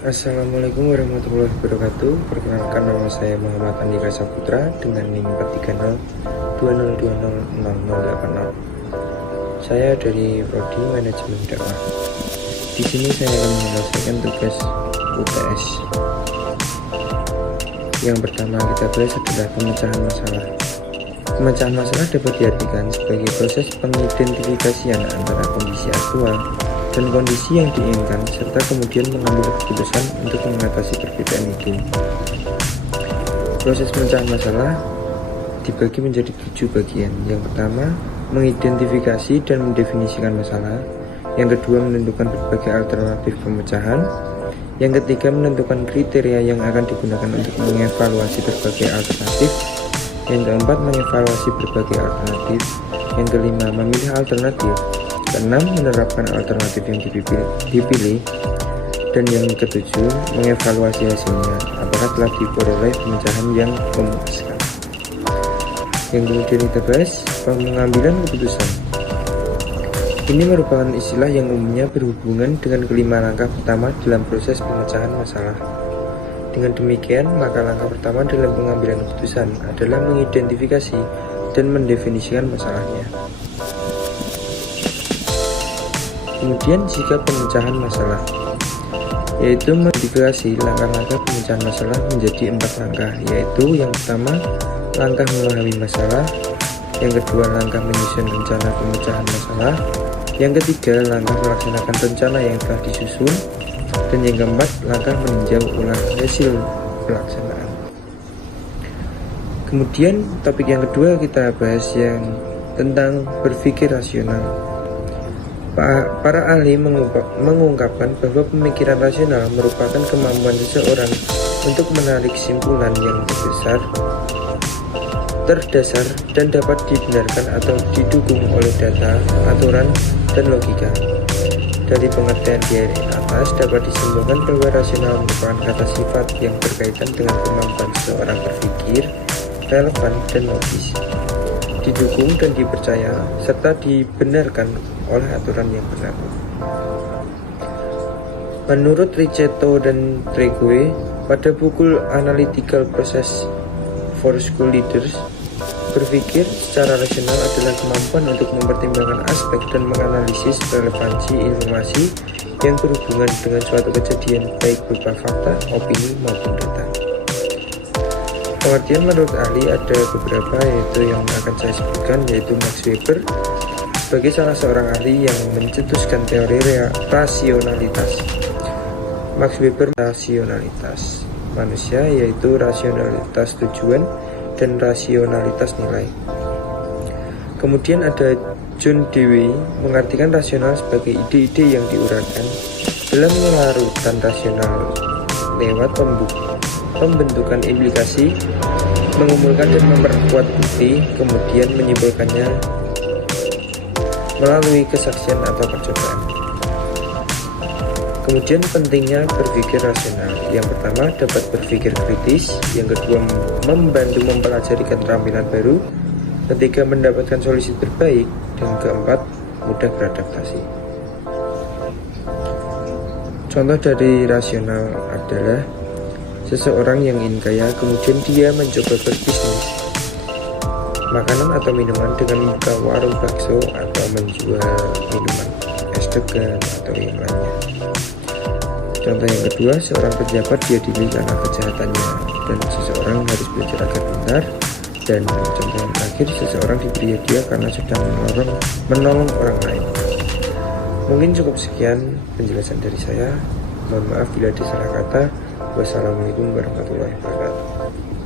Assalamualaikum warahmatullahi wabarakatuh. Perkenalkan, nama saya Muhammad Andika Saputra dengan NIM 43020200080. Saya dari Prodi Manajemen Dakwah. Di sini saya akan menyelesaikan tugas UTS. Yang pertama kita bahas adalah pemecahan masalah. Pemecahan masalah dapat diartikan sebagai proses pengidentifikasian antara kondisi aktual dan kondisi yang diinginkan, serta kemudian mengambil keputusan untuk mengatasi perbedaan itu. Proses pemecahan masalah dibagi menjadi 7 bagian. Yang pertama, mengidentifikasi dan mendefinisikan masalah. Yang kedua, menentukan berbagai alternatif pemecahan. Yang ketiga, menentukan kriteria yang akan digunakan untuk mengevaluasi berbagai alternatif. Yang keempat, mengevaluasi berbagai alternatif. Yang kelima, memilih alternatif. Keenam, menerapkan alternatif yang dipilih. Dan yang ketujuh, mengevaluasi hasilnya, apakah telah diperoleh pemecahan yang memuaskan. Yang kemudian kita bahas, pengambilan keputusan. Ini merupakan istilah yang umumnya berhubungan dengan kelima langkah pertama dalam proses pemecahan masalah. Dengan demikian, maka langkah pertama dalam pengambilan keputusan adalah mengidentifikasi dan mendefinisikan masalahnya. Kemudian sikap pemecahan masalah, yaitu mengidentifikasi langkah-langkah pemecahan masalah menjadi 4 langkah, yaitu yang pertama, langkah memahami masalah. Yang kedua, langkah menyusun rencana pemecahan masalah. Yang ketiga, langkah melaksanakan rencana yang telah disusun. Dan yang keempat, langkah meninjau ulang hasil pelaksanaan. Kemudian topik yang kedua kita bahas yang tentang berpikir rasional. Para ahli mengungkapkan bahwa pemikiran rasional merupakan kemampuan seseorang untuk menarik kesimpulan yang terdasar dan dapat dibenarkan atau didukung oleh data, aturan, dan logika. Dari pengertian di atas dapat disimpulkan bahwa rasional merupakan kata sifat yang berkaitan dengan kemampuan seseorang berpikir relevan dan logis, didukung dan dipercaya, serta dibenarkan oleh aturan yang berlaku. Menurut Ricchetto dan Tregue, pada buku Analytical Process for School Leaders, berpikir secara rasional adalah kemampuan untuk mempertimbangkan aspek dan menganalisis relevansi informasi yang berhubungan dengan suatu kejadian, baik berupa fakta, opini, maupun data. Pengertian menurut ahli ada beberapa, yaitu yang akan saya sebutkan, yaitu Max Weber sebagai salah seorang ahli yang mencetuskan teori rasionalitas. Max Weber, rasionalitas manusia, yaitu rasionalitas tujuan dan rasionalitas nilai. Kemudian ada John Dewey mengartikan rasional sebagai ide-ide yang diuraikan dalam larutan rasional lewat pembentukan implikasi, mengumpulkan dan memperkuat bukti, kemudian menyimpulkannya melalui kesaksian atau percobaan. Kemudian pentingnya berpikir rasional. Yang pertama, dapat berpikir kritis. Yang kedua, membantu mempelajari keterampilan baru. Ketiga, mendapatkan solusi terbaik. Dan keempat, mudah beradaptasi. Contoh dari rasional adalah seseorang yang ingin kaya, kemudian dia mencoba berbisnis makanan atau minuman dengan membuka warung bakso atau menjual minuman es degan atau yang lainnya. Contoh yang kedua, seorang pejabat diadili karena kejahatannya, dan seseorang harus belajar agar pintar. Dan contoh yang terakhir, seseorang diberi hadiah karena sedang menolong orang lain. Mungkin cukup sekian penjelasan dari saya. Mohon maaf bila ada salah kata. Wassalamualaikum warahmatullahi wabarakatuh.